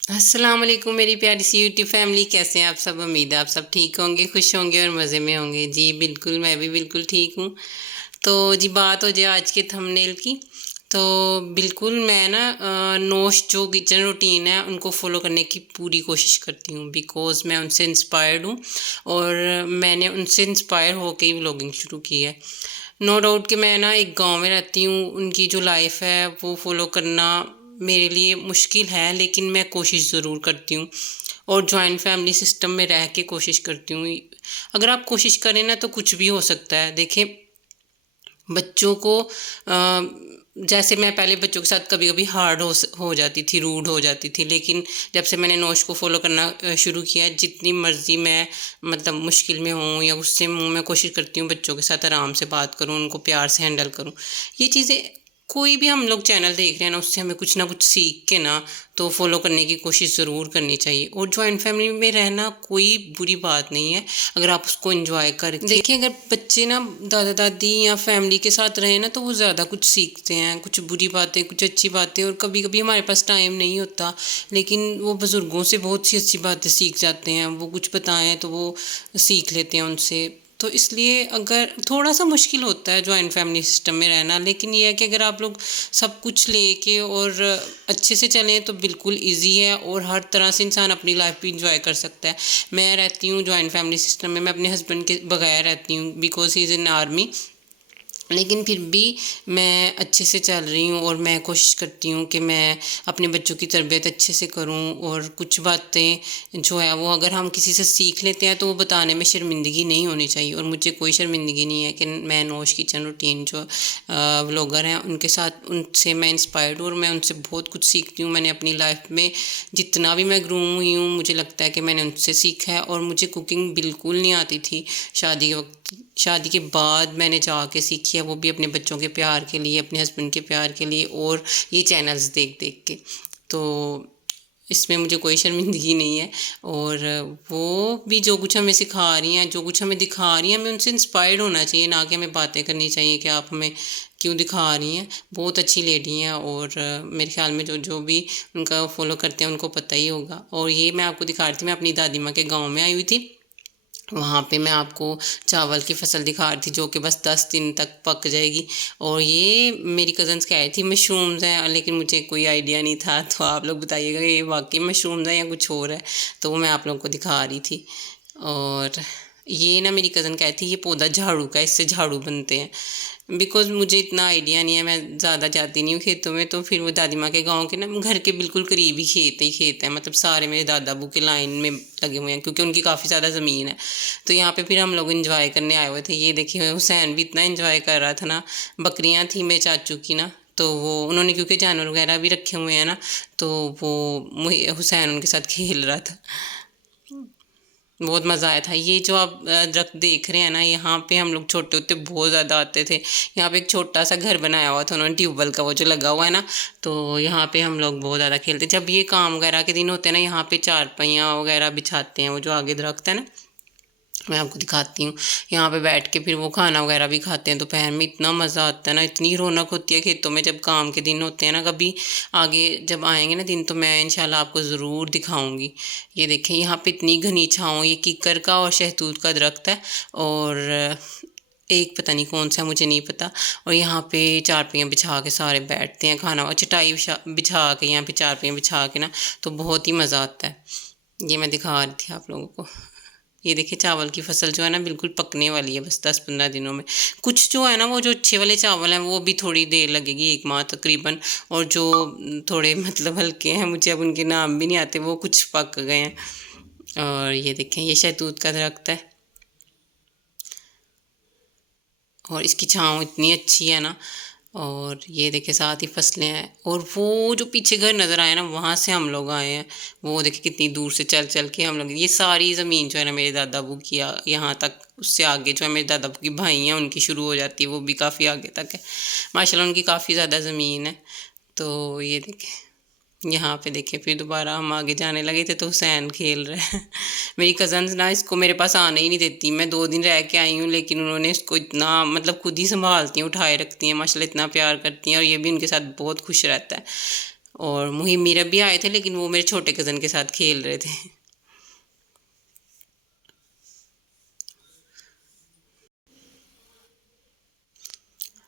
अस्सलाम वालेकुम मेरी प्यारी सी यूट्यूब फैमिली, कैसे हैं आप सब। उम्मीद है आप सब ठीक होंगे, खुश होंगे और मज़े में होंगे। जी बिल्कुल, मैं भी बिल्कुल ठीक हूँ। तो जी बात हो जाए आज के थंबनेल की, तो बिल्कुल मैं ना नोश जो किचन रूटीन है उनको फॉलो करने की पूरी कोशिश करती हूँ, बिकॉज़ मैं उनसे इंस्पायर्ड हूँ और मैंने उनसे इंस्पायर होकर ही व्लॉगिंग शुरू की है। नो डाउट कि मैं ना एक गांव में रहती हूँ, उनकी जो लाइफ है वो फॉलो करना मेरे लिए मुश्किल है, लेकिन मैं कोशिश ज़रूर करती हूँ और जॉइंट फैमिली सिस्टम में रह के कोशिश करती हूँ। अगर आप कोशिश करें ना तो कुछ भी हो सकता है। देखें, बच्चों को जैसे मैं पहले बच्चों के साथ कभी कभी हार्ड हो जाती थी, रूड हो जाती थी, लेकिन जब से मैंने नोश को फॉलो करना शुरू किया है, जितनी मर्ज़ी मैं मतलब मुश्किल में हूँ या गुस्से में हूँ, मैं कोशिश करती हूँ बच्चों के साथ आराम से बात करूँ, उनको प्यार से हैंडल करूँ। ये चीज़ें कोई भी हम लोग चैनल देख रहे हैं ना, उससे हमें कुछ ना कुछ सीख के ना तो फॉलो करने की कोशिश ज़रूर करनी चाहिए। और जॉइंट फैमिली में रहना कोई बुरी बात नहीं है अगर आप उसको एंजॉय करके देखिए। अगर बच्चे ना दादा दादी या फैमिली के साथ रहे ना तो वो ज़्यादा कुछ सीखते हैं, कुछ बुरी बातें, कुछ अच्छी बातें। और कभी कभी हमारे पास टाइम नहीं होता, लेकिन वो बुज़ुर्गों से बहुत सी अच्छी बातें सीख जाते हैं। वो कुछ बताएं तो वो सीख लेते हैं उनसे। तो इसलिए अगर थोड़ा सा मुश्किल होता है जॉइंट फैमिली सिस्टम में रहना, लेकिन यह है कि अगर आप लोग सब कुछ लेके और अच्छे से चलें तो बिल्कुल इजी है और हर तरह से इंसान अपनी लाइफ भी इंजॉय कर सकता है। मैं रहती हूँ जॉइंट फैमिली सिस्टम में, मैं अपने हस्बैंड के बगैर रहती हूँ because he is in army, लेकिन फिर भी मैं अच्छे से चल रही हूँ और मैं कोशिश करती हूँ कि मैं अपने बच्चों की तरबियत अच्छे से करूँ। और कुछ बातें जो है वो अगर हम किसी से सीख लेते हैं तो वो बताने में शर्मिंदगी नहीं होनी चाहिए। और मुझे कोई शर्मिंदगी नहीं है कि मैं नौश किचन रूटीन जो व्लॉगर हैं उनके साथ, उनसे मैं इंस्पायर्ड हूँ और मैं उनसे बहुत कुछ सीखती हूँ। मैंने अपनी लाइफ में जितना भी मैं ग्रूम हुई हूँ, मुझे लगता है कि मैंने उनसे सीखा है। और मुझे कुकिंग बिल्कुल नहीं आती थी शादी के वक्त, शादी के बाद मैंने जाके सीखी है, वो भी अपने बच्चों के प्यार के लिए, अपने हस्बैंड के प्यार के लिए और ये चैनल्स देख देख के। तो इसमें मुझे कोई शर्मिंदगी नहीं है। और वो भी जो कुछ हमें सिखा रही हैं, जो कुछ हमें दिखा रही हैं, हमें उनसे इंस्पायर्ड होना चाहिए, ना कि हमें बातें करनी चाहिए कि आप हमें क्यों दिखा रही हैं। बहुत अच्छी लेडी हैं और मेरे ख्याल में जो जो भी उनका फॉलो करते हैं उनको पता ही होगा। और ये मैं आपको दिखा रही थी, मैं अपनी दादी माँ के गाँव में आई हुई थी। वहाँ पे मैं आपको चावल की फसल दिखा रही थी जो कि बस 10 दिन तक पक जाएगी। और ये मेरी कज़न्स कह रही थी मशरूम्स हैं, लेकिन मुझे कोई आइडिया नहीं था। तो आप लोग बताइएगा ये वाकई मशरूम्स हैं या कुछ और है। तो वो मैं आप लोगों को दिखा रही थी। और ये ना मेरी कज़न कहती थी ये पौधा झाड़ू का, इससे झाड़ू बनते हैं। बिकॉज़ मुझे इतना आइडिया नहीं है, मैं ज़्यादा जाती नहीं हूँ खेतों में। तो फिर वो दादी माँ के गाँव के ना घर के बिल्कुल करीब ही खेत है, मतलब सारे मेरे दादा अबू के लाइन में लगे हुए हैं क्योंकि उनकी काफ़ी ज़्यादा ज़मीन है। तो यहाँ पे फिर हम लोग इंजॉय करने आए हुए थे। ये देखिए हुसैन भी इतना इंजॉय कर रहा था ना। बकरियाँ थी मेरे चाचू की ना, तो वो उन्होंने क्योंकि जानवर वगैरह भी रखे हुए हैं ना, तो वो हुसैन उनके साथ खेल रहा था। बहुत मज़ा आया था। ये जो आप दरख्त देख रहे हैं ना, यहाँ पे हम लोग छोटे होते बहुत ज़्यादा आते थे। यहाँ पे एक छोटा सा घर बनाया हुआ था उन्होंने, ट्यूबवेल का वो जो लगा हुआ है ना, तो यहाँ पे हम लोग बहुत ज़्यादा खेलते। जब ये काम वगैरह के दिन होते हैं ना, यहाँ पे चारपाइयाँ वगैरह बिछाते हैं, वो जो आगे दरख्त है ना, मैं आपको दिखाती हूँ। यहाँ पे बैठ के फिर वो खाना वगैरह भी खाते हैं दोपहर में। इतना मज़ा आता है ना, इतनी रौनक होती है खेतों में जब काम के दिन होते हैं ना। कभी आगे जब आएंगे ना दिन तो मैं इंशाल्लाह आपको ज़रूर दिखाऊंगी। ये देखें यहाँ पे इतनी घनी छाँव, ये कीकर का और शहतूत का दरख्त है। और एक पता नहीं कौन सा, मुझे नहीं पता। और यहाँ पे चारपाइयाँ बिछा के सारे बैठते हैं खाना, और चटाई बिछा के यहाँ पे चारपाइयाँ बिछा के ना, तो बहुत ही मज़ा आता है। ये मैं दिखा रही थी आप लोगों को। ये देखिए चावल की फसल जो है ना बिल्कुल पकने वाली है बस 10-15 दिनों में। कुछ जो है ना वो जो अच्छे वाले चावल हैं वो भी थोड़ी देर लगेगी, 1 माह तकरीबन। और जो थोड़े मतलब हल्के हैं, मुझे अब उनके नाम भी नहीं आते, वो कुछ पक गए हैं। और ये देखें ये शहतूत का दरख्त है और इसकी छाँव इतनी अच्छी है ना। और ये देखे साथ ही फसलें हैं। और वो जो पीछे घर नज़र आए ना, वहाँ से हम लोग आए हैं। वो देखे कितनी दूर से चल चल के हम लोग, ये सारी ज़मीन जो है ना मेरे दादा अबू की यहाँ तक, उससे आगे जो है मेरे दादा अबू की भाई हैं उनकी शुरू हो जाती है, वो भी काफ़ी आगे तक है। माशाल्लाह उनकी काफ़ी ज़्यादा ज़मीन है। तो ये देखें यहाँ पे देखे, फिर दोबारा हम आगे जाने लगे थे तो हुसैन खेल रहे हैं। मेरी कज़न्स ना इसको मेरे पास आने ही नहीं देती। मैं 2 दिन रह के आई हूँ, लेकिन उन्होंने इसको इतना मतलब खुद ही संभालती हैं, उठाए रखती हैं, माशाल्लाह इतना प्यार करती हैं। और ये भी उनके साथ बहुत खुश रहता है। और मुहिम मीरब भी आए थे, लेकिन वो मेरे छोटे कज़न के साथ खेल रहे थे।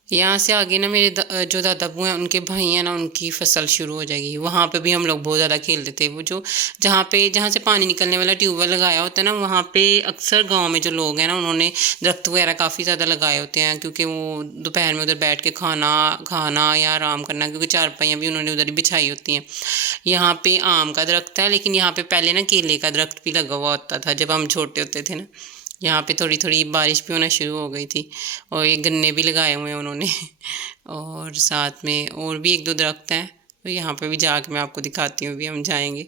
यहाँ से आगे ना मेरे जो दादा बू हैं उनके भाई हैं ना, उनकी फसल शुरू हो जाएगी। वहाँ पे भी हम लोग बहुत ज़्यादा खेलते थे। वो जो जहाँ से पानी निकलने वाला ट्यूबवेल लगाया होता है ना, वहाँ पे अक्सर गांव में जो लोग हैं ना, उन्होंने दरख्त वगैरह काफ़ी ज़्यादा लगाए होते हैं, क्योंकि वो दोपहर में उधर बैठ के खाना खाना या आराम करना, क्योंकि चारपाइयाँ भी उन्होंने उधर ही बिछाई होती हैं। यहाँ पे आम का दरख्त है, लेकिन यहाँ पे पहले ना केले का दरख्त भी लगा हुआ होता था जब हम छोटे होते थे ना। यहाँ पे थोड़ी थोड़ी बारिश भी होना शुरू हो गई थी, और ये गन्ने भी लगाए हुए हैं उन्होंने। और साथ में और भी एक दो दरख्त हैं, तो यहाँ पे भी जाके मैं आपको दिखाती हूँ, भी हम जाएंगे।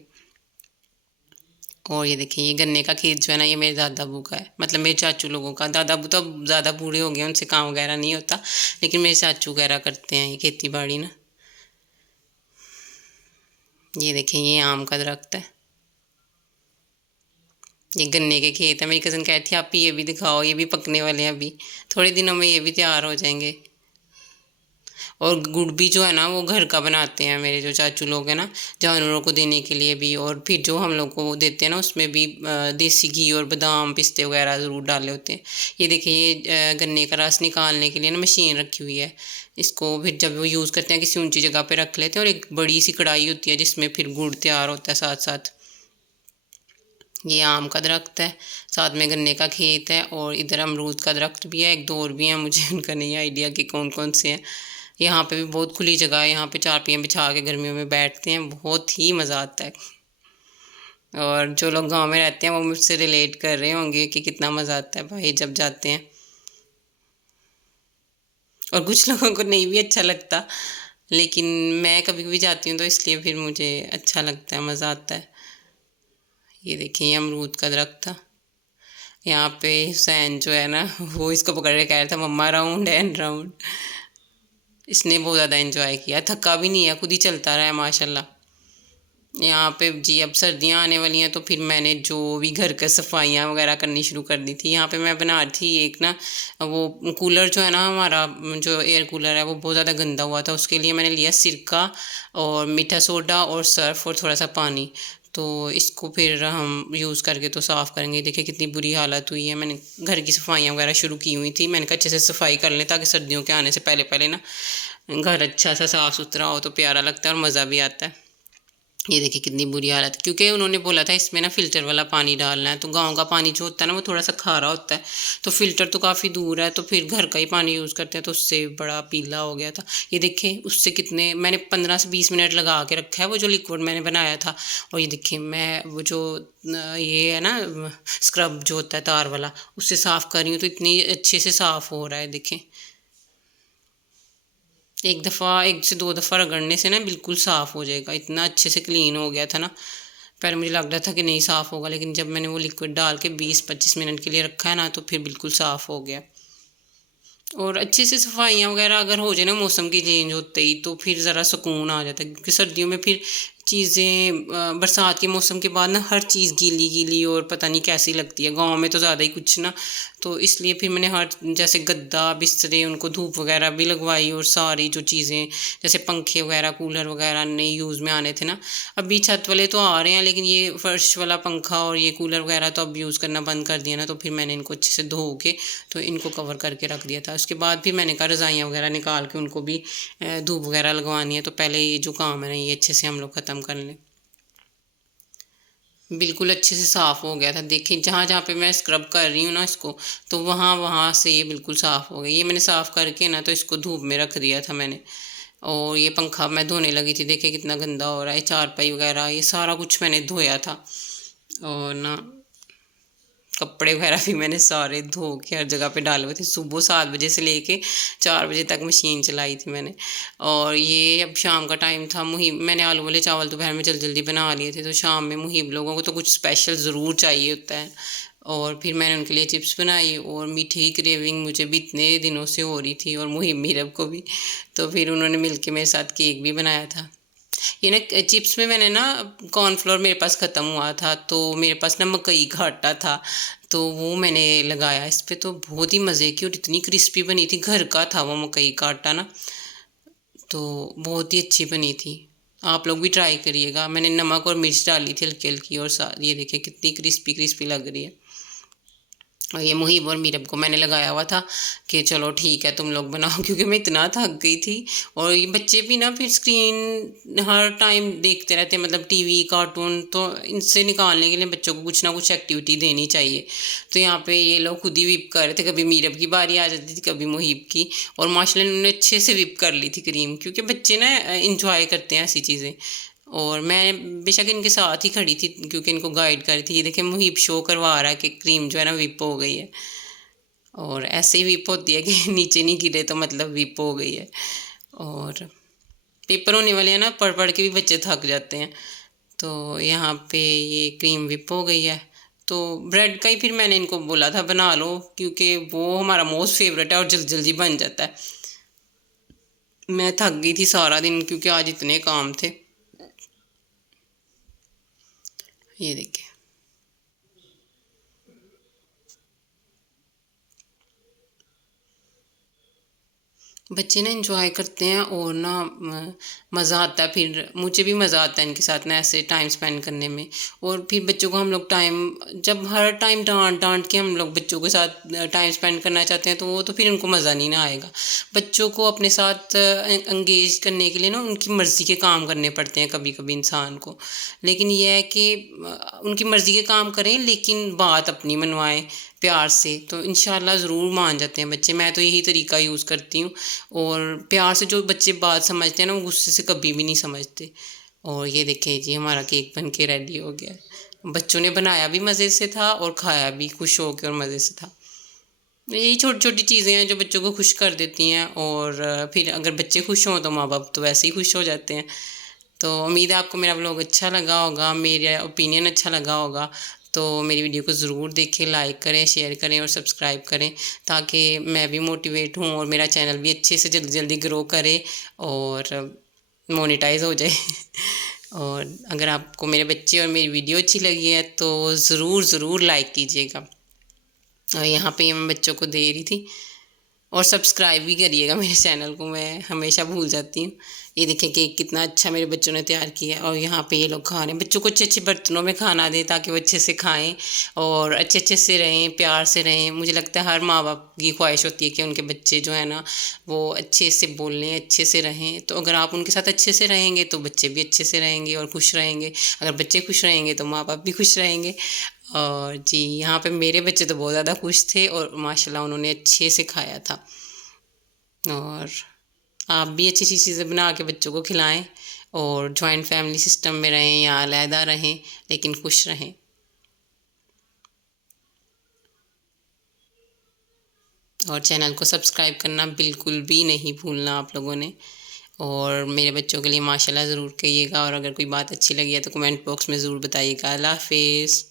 और ये देखिए, ये गन्ने का खेत जो है ना, ये मेरे दादा बू का है, मतलब मेरे चाचू लोगों का। दादा बू तो अब ज़्यादा बूढ़े हो गए, उनसे काम वगैरह नहीं होता, लेकिन मेरे चाचू वगैरह करते हैं ये खेती बाड़ी ना। ये देखें, ये आम का दरख्त है, ये गन्ने के खेत है। मेरी कज़न कहती थी आप ये भी दिखाओ, ये भी पकने वाले हैं अभी, थोड़े दिनों में ये भी तैयार हो जाएंगे। और गुड़ भी जो है ना, वो घर का बनाते हैं मेरे जो चाचू लोग हैं ना, जानवरों को देने के लिए भी, और फिर जो हम लोग को देते हैं ना, उसमें भी देसी घी और बादाम पिस्ते वगैरह ज़रूर डाले होते हैं। ये देखिए, ये गन्ने का रस निकालने के लिए ना मशीन रखी हुई है। इसको फिर जब वो यूज़ करते हैं, किसी ऊंची जगह पे रख लेते हैं, और एक बड़ी सी कढ़ाई होती है जिसमें फिर गुड़ तैयार होता है साथ साथ। ये आम का दरख्त है, साथ में गन्ने का खेत है, और इधर अमरूद का दरख्त भी है, एक दो और भी हैं, मुझे उनका नहीं आइडिया कि कौन कौन से हैं। यहाँ पे भी बहुत खुली जगह है, यहाँ पे चारपाइयाँ बिछा के गर्मियों में बैठते हैं, बहुत ही मज़ा आता है। और जो लोग गांव में रहते हैं वो मुझसे रिलेट कर रहे होंगे कि कितना मज़ा आता है भाई जब जाते हैं। और कुछ लोगों को नहीं भी अच्छा लगता, लेकिन मैं कभी कभी जाती हूँ तो इसलिए फिर मुझे अच्छा लगता है, मज़ा आता है। ये देखिए, ये अमरूद का दरख्त था। यहाँ पे हुसैन जो है ना, वो इसको पकड़ के कह रहा था मम्मा राउंड एंड राउंड। इसने बहुत ज़्यादा एंजॉय किया, थका भी नहीं है, खुद ही चलता रहा है माशाल्लाह। यहाँ पे जी अब सर्दियाँ आने वाली हैं, तो फिर मैंने जो भी घर का सफाइयाँ वगैरह करनी शुरू कर दी थी। यहाँ पे मैं बना रही थी एक ना, वो कूलर जो है ना हमारा, जो एयर कूलर है, वो बहुत ज़्यादा गंदा हुआ था। उसके लिए मैंने लिया सिरका और मीठा सोडा और सर्फ और थोड़ा सा पानी। तो इसको फिर हम यूज़ करके तो साफ़ करेंगे। देखिए कितनी बुरी हालत हुई है। मैंने घर की सफाइयाँ वगैरह शुरू की हुई थी, मैंने कहा अच्छे से सफाई कर लें, ताकि सर्दियों के आने से पहले पहले ना घर अच्छा सा साफ़ सुथरा हो, तो प्यारा लगता है और मज़ा भी आता है। ये देखिए कितनी बुरी हालत है, क्योंकि उन्होंने बोला था इसमें ना फ़िल्टर वाला पानी डालना है। तो गांव का पानी जो होता है ना, वो थोड़ा सा खारा होता है, तो फ़िल्टर तो काफ़ी दूर है, तो फिर घर का ही पानी यूज़ करते हैं, तो उससे बड़ा पीला हो गया था। ये देखिए, उससे कितने मैंने 15 से 20 मिनट लगा के रखा है वो जो लिक्विड मैंने बनाया था। और ये देखिए, मैं वो जो ये है ना स्क्रब जो होता है तार वाला, उससे साफ़ कर रही हूँ, तो इतनी अच्छे से साफ़ हो रहा है। देखें, एक दफ़ा, 1 से 2 दफ़ा रगड़ने से ना बिल्कुल साफ़ हो जाएगा, इतना अच्छे से क्लीन हो गया था ना। पहले मुझे लग रहा था कि नहीं साफ़ होगा, लेकिन जब मैंने वो लिक्विड डाल के 20-25 मिनट के लिए रखा है ना, तो फिर बिल्कुल साफ़ हो गया। और अच्छे से सफाइयाँ वगैरह अगर हो जाए ना मौसम की चेंज होते ही, तो फिर ज़रा सुकून आ जाता है, क्योंकि सर्दियों में फिर चीज़ें बरसात के मौसम के बाद ना हर चीज़ गीली गीली और पता नहीं कैसी लगती है। गांव में तो ज़्यादा ही कुछ ना, तो इसलिए फिर मैंने हर जैसे गद्दा बिस्तरे उनको धूप वगैरह भी लगवाई, और सारी जो चीज़ें जैसे पंखे वगैरह कूलर वगैरह नए यूज़ में आने थे ना, अभी छत वाले तो आ रहे हैं, लेकिन ये फर्श वाला पंखा और ये कूलर वगैरह तो अब यूज़ करना बंद कर दिया ना, तो फिर मैंने इनको अच्छे से धो के तो इनको कवर करके रख दिया था। उसके बाद भी मैंने कहा रज़ाइयाँ वगैरह निकाल के उनको भी धूप वगैरह लगवानी है, तो पहले ये जो काम है ना, ये अच्छे से हम लोग ख़त्म कर लें। बिल्कुल अच्छे से साफ़ हो गया था। देखिए, जहाँ जहाँ पे मैं स्क्रब कर रही हूँ ना इसको, तो वहाँ वहाँ से ये बिल्कुल साफ़ हो गई। ये मैंने साफ़ करके ना, तो इसको धूप में रख दिया था मैंने। और ये पंखा मैं धोने लगी थी, देखिए कितना गंदा हो रहा है। चारपाई वगैरह ये सारा कुछ मैंने धोया था। और ना कपड़े वगैरह भी मैंने सारे धो के हर जगह पे डाले हुए थे। सुबह 7 बजे से लेके 4 बजे तक मशीन चलाई थी मैंने। और ये अब शाम का टाइम था। मुहिब मैंने आलू वाले चावल दोपहर में जल्दी जल्दी बना लिए थे, तो शाम में मुहिब लोगों को तो कुछ स्पेशल ज़रूर चाहिए होता है। और फिर मैंने उनके लिए चिप्स बनाई, और मीठे की क्रेविंग मुझे भी इतने दिनों से हो रही थी, और मुहिब मीरब को भी। तो फिर उन्होंने मिलके मेरे साथ केक भी बनाया था। ये ना चिप्स में मैंने ना कॉर्नफ्लोर मेरे पास ख़त्म हुआ था, तो मेरे पास ना मकई का आटा था, तो वो मैंने लगाया इस पे, तो बहुत ही मज़े की और इतनी क्रिस्पी बनी थी। घर का था वो मकई का आटा ना, तो बहुत ही अच्छी बनी थी। आप लोग भी ट्राई करिएगा। मैंने नमक और मिर्च डाली थी हल्की हल्की, और ये देखिए कितनी क्रिस्पी क्रिस्पी लग रही है। और ये मुहिब और मीरब को मैंने लगाया हुआ था कि चलो ठीक है तुम लोग बनाओ, क्योंकि मैं इतना थक गई थी। और ये बच्चे भी ना फिर स्क्रीन हर टाइम देखते रहते हैं, मतलब टीवी कार्टून, तो इनसे निकालने के लिए बच्चों को कुछ ना कुछ एक्टिविटी देनी चाहिए। तो यहाँ पे ये लोग खुद ही विप कर रहे थे, कभी मीरब की बारी आ जाती थी, कभी मुहिब की। और माशाल्लाह इन्होंने अच्छे से विप कर ली थी क्रीम, क्योंकि बच्चे ना इंजॉय करते हैं ऐसी चीज़ें। और मैं बेशक इनके साथ ही खड़ी थी क्योंकि इनको गाइड कर रही थी। ये देखिए मुहिब शो करवा रहा है कि क्रीम जो है ना विप हो गई है। और ऐसे ही विप होती है कि नीचे नहीं गिरे तो मतलब विप हो गई है। और पेपर होने वाले हैं ना, पढ़ पढ़ के भी बच्चे थक जाते हैं। तो यहाँ पे ये क्रीम विप हो गई है। तो ब्रेड का ही फिर मैंने इनको बोला था बना लो, क्योंकि वो हमारा मोस्ट फेवरेट है और जल्दी जल्दी बन जाता है। मैं थक गई थी सारा दिन क्योंकि आज इतने काम थे। ये देखिए बच्चे ना इंजॉय करते हैं, और ना मज़ा आता है। फिर मुझे भी मज़ा आता है इनके साथ ना ऐसे टाइम स्पेंड करने में। और फिर बच्चों को हम लोग टाइम, जब हर टाइम डांट डांट के हम लोग बच्चों के साथ टाइम स्पेंड करना चाहते हैं, तो वो तो फिर उनको मज़ा नहीं ना आएगा। बच्चों को अपने साथ एंगेज करने के लिए ना उनकी मर्ज़ी के काम करने पड़ते हैं कभी कभी इंसान को। लेकिन यह है कि उनकी मर्ज़ी के काम करें, लेकिन बात अपनी मनवाएं प्यार से, तो इंशाल्लाह ज़रूर मान जाते हैं बच्चे। मैं तो यही तरीका यूज़ करती हूँ। और प्यार से जो बच्चे बात समझते हैं ना, वो गुस्से से कभी भी नहीं समझते। और ये देखिए जी हमारा केक बन के रेडी हो गया है। बच्चों ने बनाया भी मज़े से था और खाया भी खुश हो के और मज़े से था। यही छोटी छोटी चीज़ें हैं जो बच्चों को खुश कर देती हैं। और फिर अगर बच्चे खुश हों तो माँ बाप तो वैसे ही खुश हो जाते हैं। तो उम्मीद है आपको मेरा व्लॉग अच्छा लगा होगा, मेरा ओपिनियन अच्छा लगा होगा। तो मेरी वीडियो को ज़रूर देखें, लाइक करें, शेयर करें और सब्सक्राइब करें, ताकि मैं भी मोटिवेट हूँ और मेरा चैनल भी अच्छे से जल्दी जल्दी ग्रो करे और मोनेटाइज हो जाए। और अगर आपको मेरे बच्चे और मेरी वीडियो अच्छी लगी है तो ज़रूर ज़रूर लाइक कीजिएगा। और यहाँ पे मैं बच्चों को दे रही थी। और सब्सक्राइब भी करिएगा मेरे चैनल को, मैं हमेशा भूल जाती हूँ। ये देखिए केक कितना अच्छा मेरे बच्चों ने तैयार किया है। और यहाँ पे ये लोग खा रहे हैं। बच्चों को अच्छे अच्छे बर्तनों में खाना दें ताकि वो अच्छे से खाएं और अच्छे अच्छे से रहें, प्यार से रहें। मुझे लगता है हर माँ बाप की ख्वाहिश होती है कि उनके बच्चे जो है ना वो अच्छे से बोलें, अच्छे से रहें। तो अगर आप उनके साथ अच्छे से रहेंगे तो बच्चे भी अच्छे से रहेंगे और खुश रहेंगे। अगर बच्चे खुश रहेंगे तो माँ बाप भी खुश रहेंगे। और जी यहाँ पे मेरे बच्चे तो बहुत ज़्यादा खुश थे और माशाल्लाह उन्होंने अच्छे से खाया था। और आप भी अच्छी अच्छी चीज़ें बना के बच्चों को खिलाएं। और जॉइंट फैमिली सिस्टम में रहें या अलहदा रहें, लेकिन खुश रहें। और चैनल को सब्सक्राइब करना बिल्कुल भी नहीं भूलना आप लोगों ने। और मेरे बच्चों के लिए माशाल्लाह ज़रूर कहिएगा। और अगर कोई बात अच्छी लगी है तो कमेंट बॉक्स में ज़रूर बताइएगा। अल्लाह हाफिज़।